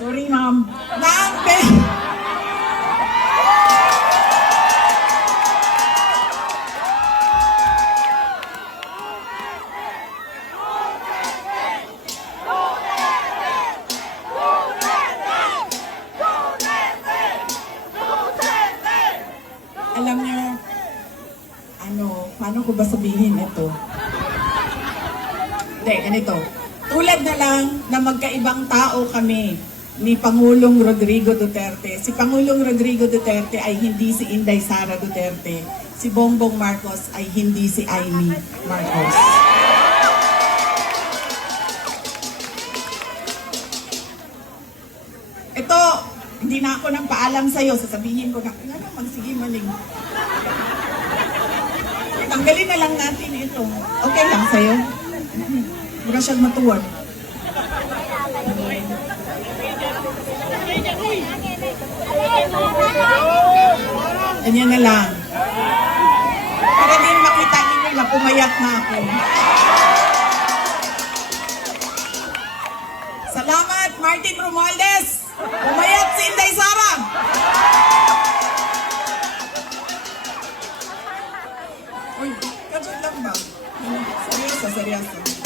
Sorry, ma'am. Alam niyo, paano ko ba sabihin ito? Hindi, ganito. Tulad na lang na magkaibang tao kami ni Pangulong Rodrigo Duterte. Si Pangulong Rodrigo Duterte ay hindi si Inday Sara Duterte. Si Bongbong Marcos ay hindi si Amy Marcos. Ito, hindi na ako nang paalam sa'yo. Sasabihin ko na, sige maling. Tanggalin na lang natin ito. Okay lang sa'yo? Mura siyang matuwad. Ganyan na lang. Para din makita ninyo na pumayat na ako. Salamat, Martin Romualdez! Pumayat si Inday Sara! Uy, kadyan lang ba? Seryoso, seryoso.